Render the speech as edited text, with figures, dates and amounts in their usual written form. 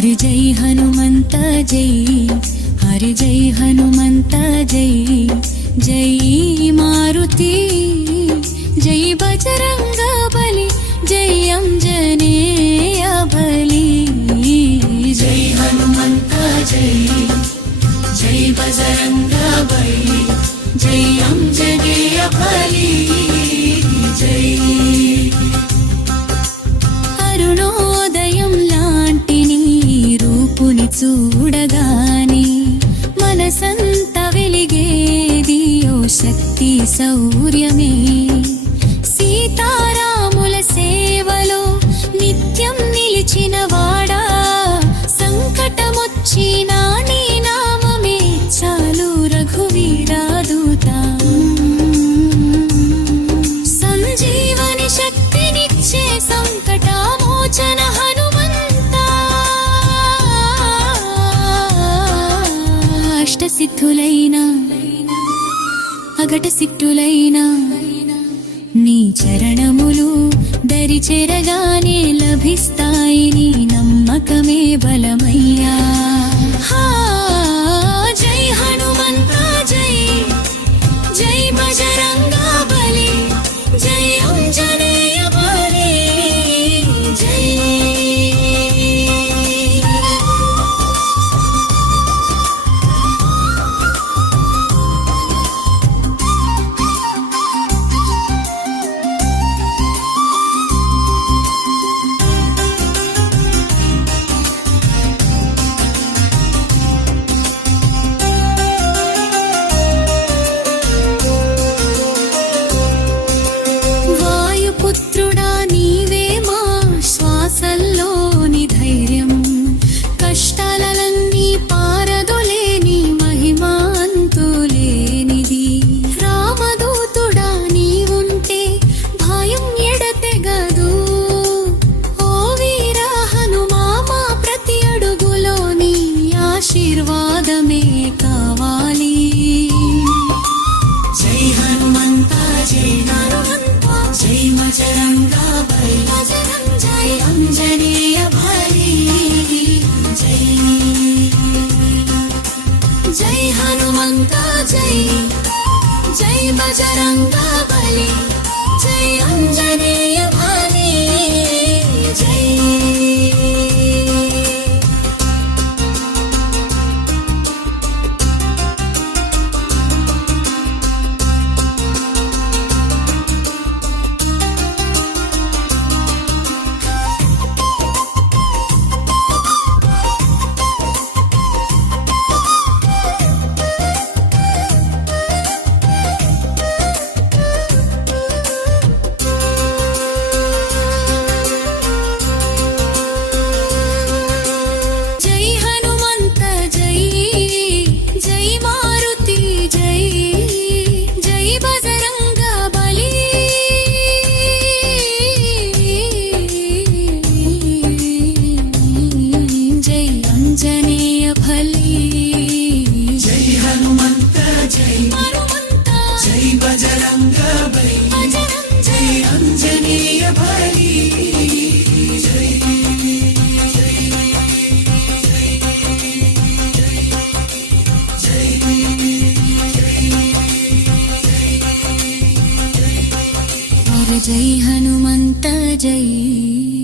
हरि जय हनुमंत जय, हरि जय हनुमंत जय, जय मारुति जय बजरंग बली, जय अंजनेय बली। जय हनुमंत जय, जय बजरंग बली, जय अंजनेय बली। जय అరుణోదయం లాంటి నీ రూపుని చూడగానే మనసంత వెలిగేది ఓ శక్తి శౌర్యమే। సీతారాముల సేవలో నిత్యం నిలిచిన వాడా, సంకటమొచ్చినా నీ నామమే చాలు రఘువీరా దూత। సంజీవని శక్తినిచ్చే సంకటమోచన హనుమంత, అష్టసిద్ధులైన అగట సిద్ధులైన నీ చరణములు దరి చేరగానే లభిస్తాయి, నీ నమ్మకమే బలమయ్యా। జై హనుమంత జై, జై బజరంగ బలి, జై అంజనేయ బలి। జై వాయుపుత్రుడా నీవే మా శ్వాసల్లోని ధైర్యం, కష్టాలన్నీ పారదొలేని మహిమా అంతులేనిది। రామదూతుడా నీవుంటే భయం ఎడతెగదు, ఓ వీర హనుమా మా ప్రతి అడుగులో నీ ఆశీర్వాదమే కావాలి। జై హనుమంత జై హనుమంత, జై బజరంగ బలి, జై అంజనేయ బలి। జై జై హనుమంత జై, జై బజరంగ బలి, జై అంజనేయ బలి। జై बजरंग बली, जय अंजनेय बली। जय जय हनुमंत जय।